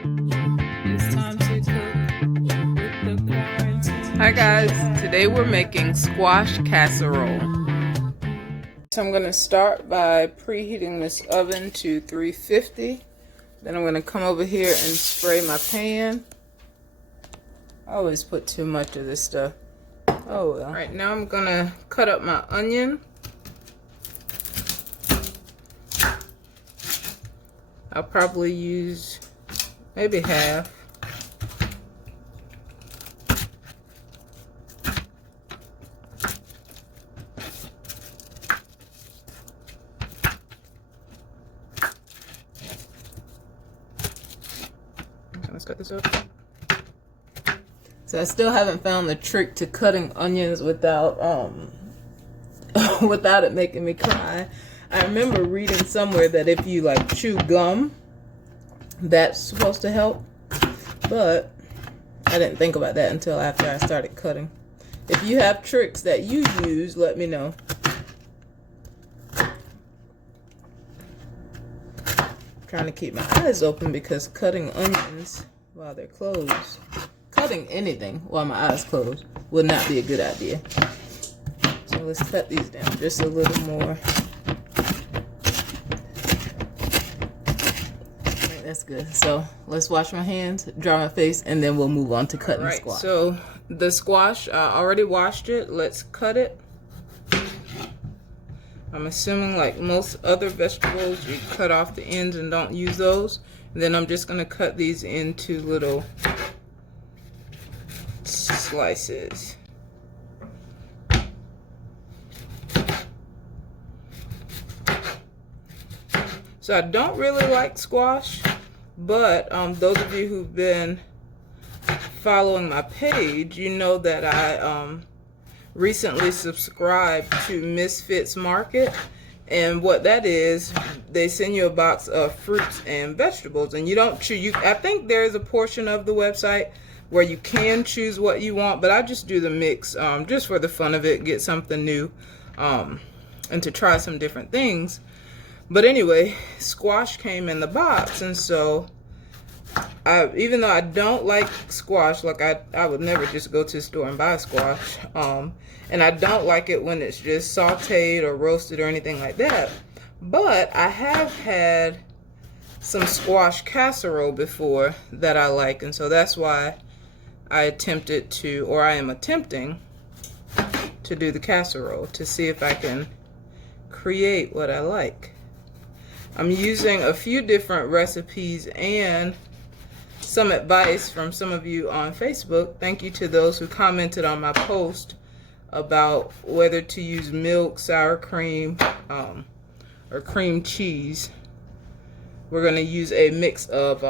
It's time to cook with the quarantine. Hi guys, today we're making squash casserole. So I'm going to start by preheating this oven to 350. Then I'm going to come over here and spray my pan. I always put too much of this stuff. Oh well. Alright, now I'm going to cut up my onion. I'll probably use maybe half. Let's cut this up. So I still haven't found the trick to cutting onions without without it making me cry. I remember reading somewhere that if you like chew gum, that's supposed to help, but I didn't think about that until after I started cutting. If you have tricks that you use, let me know. Trying to keep my eyes open because cutting onions while they're closed, cutting anything while my eyes closed would not be a good idea. So let's cut these down just a little more. Okay, that's good. So let's wash my hands, dry my face, and then we'll move on to cutting the squash. So the squash, I already washed it. Let's cut it. I'm assuming like most other vegetables, you cut off the ends and don't use those. And then I'm just going to cut these into little slices. So I don't really like squash, but those of you who've been following my page, you know that I recently subscribed to Misfits Market, and what that is, they send you a box of fruits and vegetables, and you don't choose. I think there is a portion of the website where you can choose what you want, but I just do the mix just for the fun of it, get something new, and to try some different things. But anyway, squash came in the box, and so even though I don't like squash, like I would never just go to the store and buy squash, and I don't like it when it's just sauteed or roasted or anything like that, but I have had some squash casserole before that I like, and so that's why I attempted to, or I am attempting to do the casserole to see if I can create what I like. I'm using a few different recipes and some advice from some of you on Facebook. Thank you to those who commented on my post about whether to use milk, sour cream, or cream cheese. We're going to use a mix of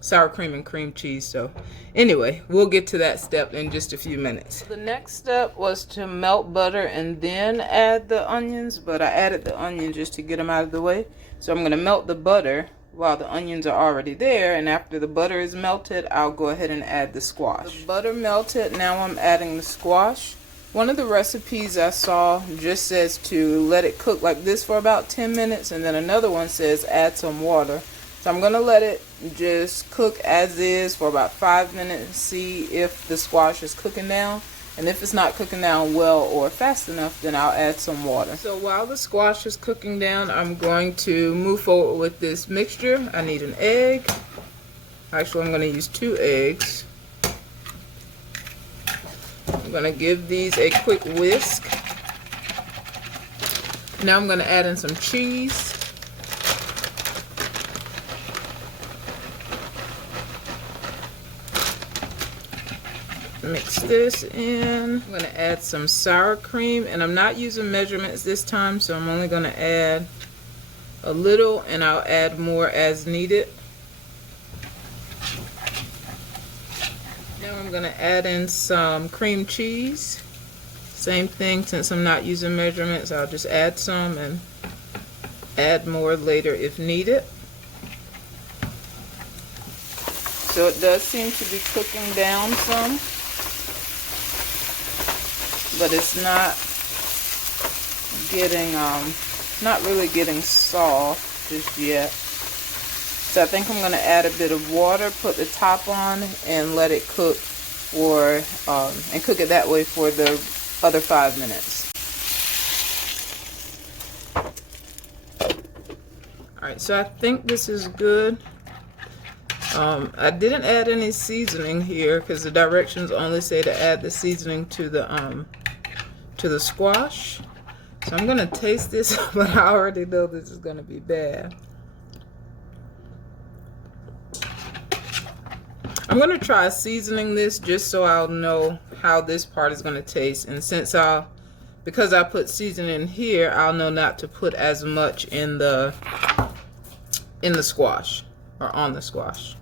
sour cream and cream cheese. So anyway, we'll get to that step in just a few minutes. The next step was to melt butter and then add the onions, but I added the onions just to get them out of the way. So I'm going to melt the butter while the onions are already there, and after the butter is melted, I'll go ahead and add the squash. The butter melted, now I'm adding the squash. One of the recipes I saw just says to let it cook like this for about 10 minutes, and then another one says add some water. So I'm going to let it just cook as is for about 5 minutes and see if the squash is cooking down. And if it's not cooking down well or fast enough, then I'll add some water. So while the squash is cooking down, I'm going to move forward with this mixture. I need an egg. Actually, I'm going to use 2 eggs. I'm going to give these a quick whisk. Now I'm going to add in some cheese. Mix this in. I'm going to add some sour cream, and I'm not using measurements this time, so I'm only going to add a little, and I'll add more as needed. Now I'm going to add in some cream cheese. Same thing, since I'm not using measurements, I'll just add some and add more later if needed. So it does seem to be cooking down some, but it's not getting, not really getting soft just yet. So I think I'm going to add a bit of water, put the top on, and let it cook for, and cook it that way for the other 5 minutes. Alright, so I think this is good. I didn't add any seasoning here because the directions only say to add the seasoning to the squash. So I'm gonna taste this, but I already know this is gonna be bad. I'm gonna try seasoning this just so I'll know how this part is gonna taste, and because I put seasoning here, I'll know not to put as much in the squash or on the squash.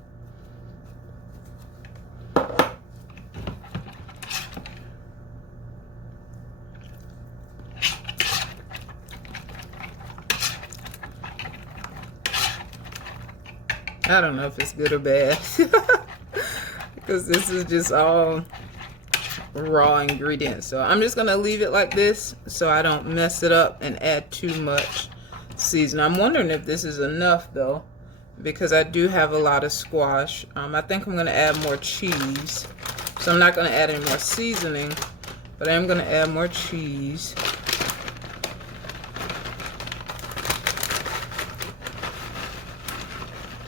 I don't know if it's good or bad because this is just all raw ingredients. So I'm just gonna leave it like this so I don't mess it up and add too much seasoning. I'm wondering if this is enough though, because I do have a lot of squash. I think I'm gonna add more cheese. So I'm not gonna add any more seasoning, but I am gonna add more cheese.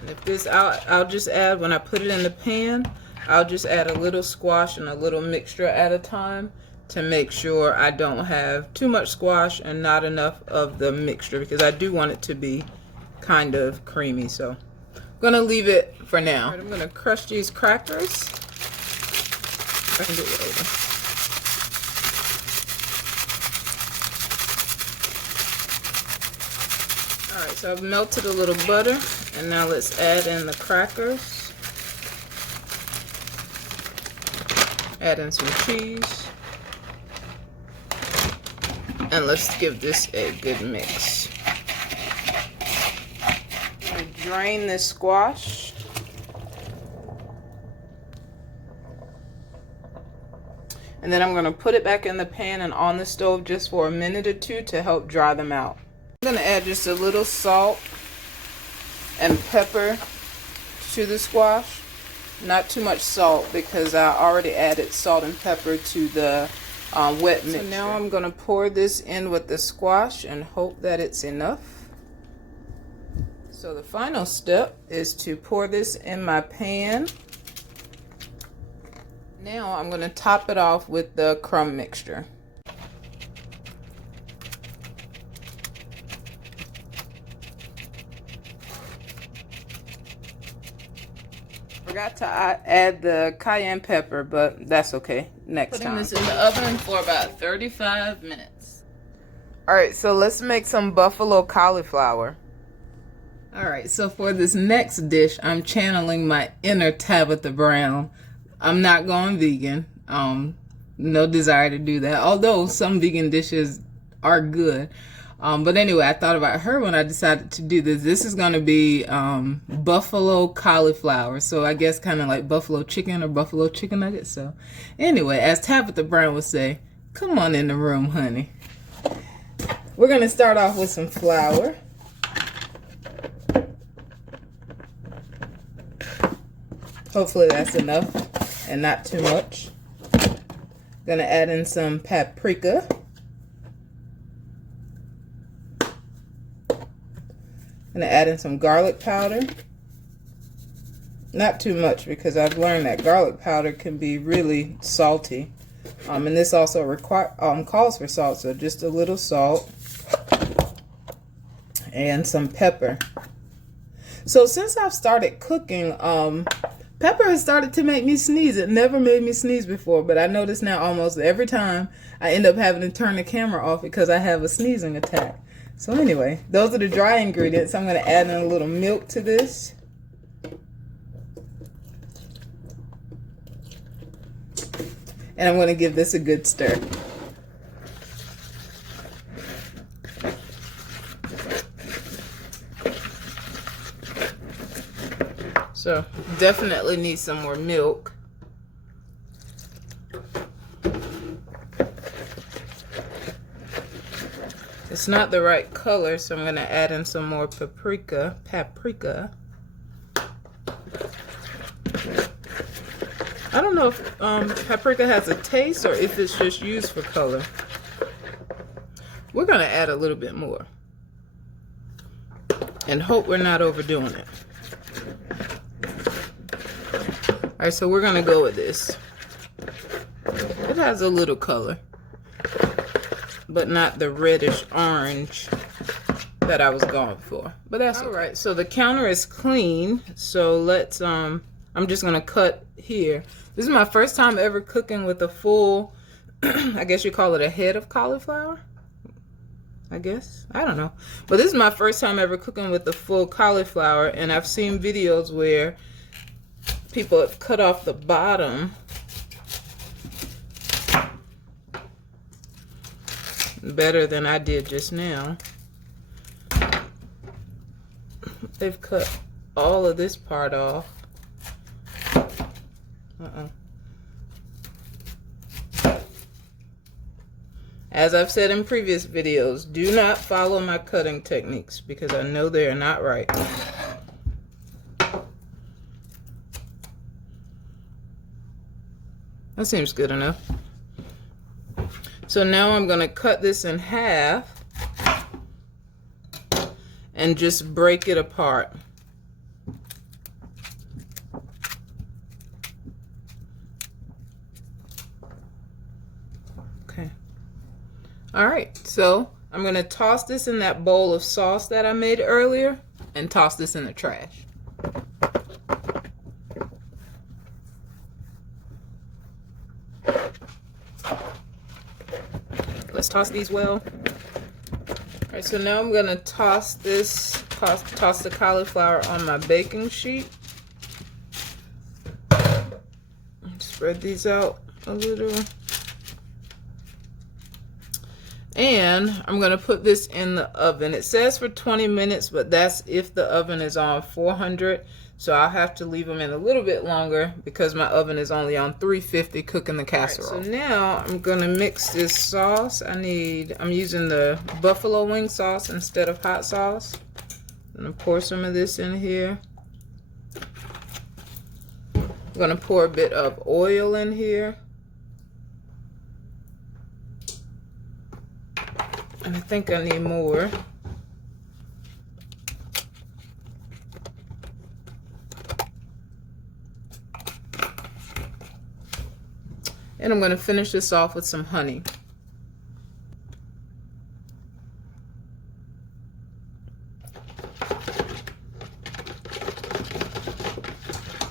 If this, I'll just add, when I put it in the pan, I'll just add a little squash and a little mixture at a time to make sure I don't have too much squash and not enough of the mixture, because I do want it to be kind of creamy. So I'm gonna leave it for now. Right, I'm gonna crush these crackers. I can do it later. Alright, so I've melted a little butter, and now let's add in the crackers. Add in some cheese. And let's give this a good mix. Drain this squash. And then I'm going to put it back in the pan and on the stove just for a minute or two to help dry them out. I'm going to add just a little salt and pepper to the squash. Not too much salt because I already added salt and pepper to the wet mixture. So now I'm going to pour this in with the squash and hope that it's enough. So the final step is to pour this in my pan. Now I'm going to top it off with the crumb mixture. Forgot to add the cayenne pepper, but that's okay. Next time. Putting this in the oven for about 35 minutes. Alright, so let's make some buffalo cauliflower. Alright, so for this next dish, I'm channeling my inner Tabitha Brown. I'm not going vegan. No desire to do that. Although some vegan dishes are good. But anyway, I thought about her when I decided to do this. This is going to be buffalo cauliflower. So I guess kind of like buffalo chicken or buffalo chicken nuggets. So anyway, as Tabitha Brown would say, come on in the room, honey. We're going to start off with some flour. Hopefully that's enough and not too much. Gonna add in some paprika. Gonna add in some garlic powder. Not too much because I've learned that garlic powder can be really salty. And this also calls for salt, so just a little salt. And some pepper. So since I've started cooking, pepper has started to make me sneeze. It never made me sneeze before, but I notice now almost every time I end up having to turn the camera off because I have a sneezing attack. So anyway, those are the dry ingredients. I'm going to add in a little milk to this. And I'm going to give this a good stir. So definitely need some more milk. It's not the right color, so I'm going to add in some more paprika. I don't know if paprika has a taste or if it's just used for color. We're gonna add a little bit more and hope we're not overdoing it. All right, so we're gonna go with this. It has a little color, but not the reddish orange that I was going for. But that's all right. So the counter is clean. So let's I'm just gonna cut here. This is my first time ever cooking with a full, I guess you call it a head of cauliflower. I guess, I don't know. But this is my first time ever cooking with the full cauliflower, and I've seen videos where people have cut off the bottom better than I did just now. They've cut all of this part off. As I've said in previous videos, do not follow my cutting techniques because I know they are not right. That seems good enough. So now I'm going to cut this in half and just break it apart. Okay. All right, so I'm going to toss this in that bowl of sauce that I made earlier and toss this in the trash. Let's toss these well. All right, so now I'm going to toss this, toss the cauliflower on my baking sheet. Spread these out a little. And I'm going to put this in the oven. It says for 20 minutes, but that's if the oven is on 400. So I'll have to leave them in a little bit longer because my oven is only on 350 cooking the casserole. Right, so now I'm going to mix this sauce. I'm using the buffalo wing sauce instead of hot sauce. I'm going to pour some of this in here. I'm going to pour a bit of oil in here. And I think I need more. And I'm going to finish this off with some honey.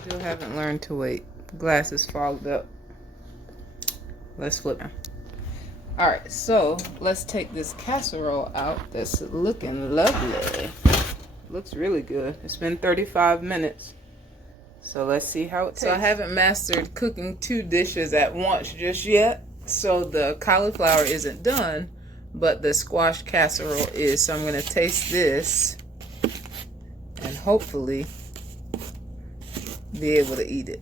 Still haven't learned to wait. The glass is fogged up. Let's flip it. Alright, so let's take this casserole out. That's looking lovely. Looks really good. It's been 35 minutes. So let's see how it tastes. So I haven't mastered cooking 2 dishes at once just yet. So the cauliflower isn't done, but the squash casserole is. So I'm going to taste this and hopefully be able to eat it.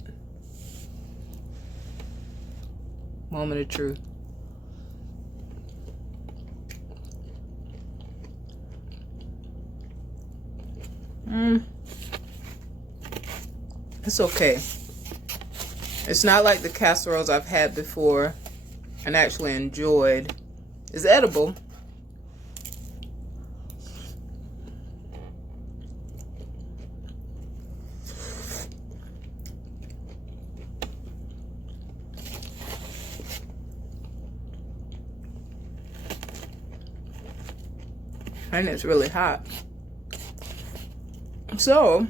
Moment of truth. It's okay. It's not like the casseroles I've had before and actually enjoyed. It's edible. And it's really hot. So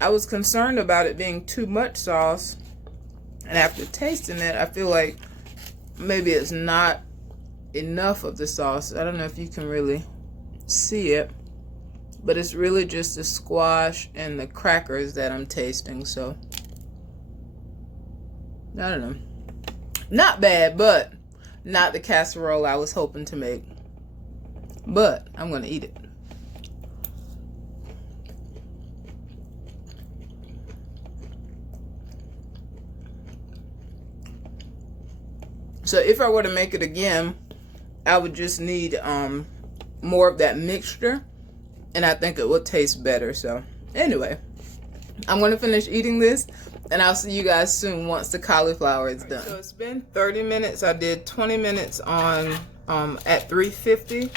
I was concerned about it being too much sauce, and after tasting it, I feel like maybe it's not enough of the sauce. I don't know if you can really see it, but it's really just the squash and the crackers that I'm tasting. So I don't know. Not bad, but not the casserole I was hoping to make. But I'm gonna eat it. So if I were to make it again, I would just need more of that mixture, and I think it will taste better. So anyway, I'm going to finish eating this, And I'll see you guys soon once the cauliflower is done. So it's been 30 minutes. I did 20 minutes on at 350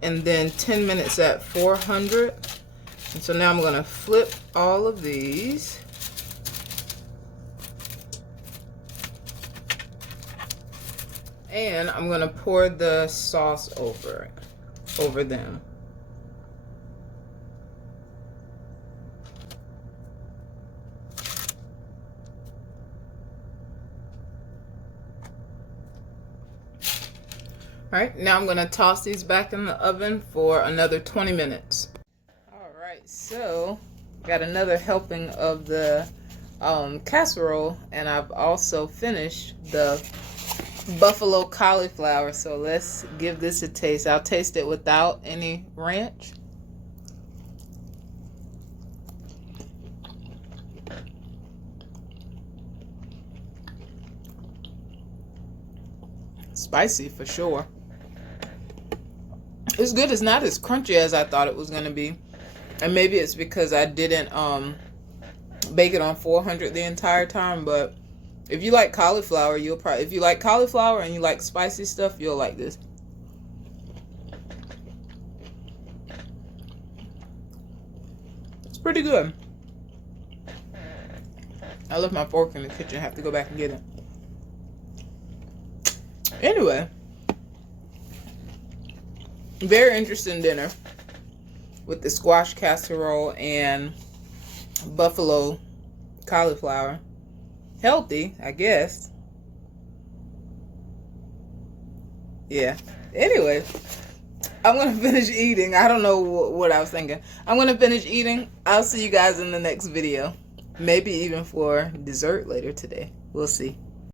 and then 10 minutes at 400. And so now I'm going to flip all of these. And I'm going to pour the sauce over them. All right, now I'm going to toss these back in the oven for another 20 minutes. All right, so got another helping of the casserole, and I've also finished the buffalo cauliflower. So let's give this a taste. I'll taste it without any ranch. Spicy for sure. It's good. It's not as crunchy as I thought it was going to be. And maybe it's because I didn't bake it on 400 the entire time. But if you like cauliflower, you'll probably, if you like cauliflower and you like spicy stuff, you'll like this. It's pretty good. I left my fork in the kitchen. I have to go back and get it. Anyway. Very interesting dinner with the squash casserole and buffalo cauliflower. Healthy, I guess. Yeah. Anyway, I'm going to finish eating. I don't know what I was thinking. I'm going to finish eating. I'll see you guys in the next video. Maybe even for dessert later today. We'll see.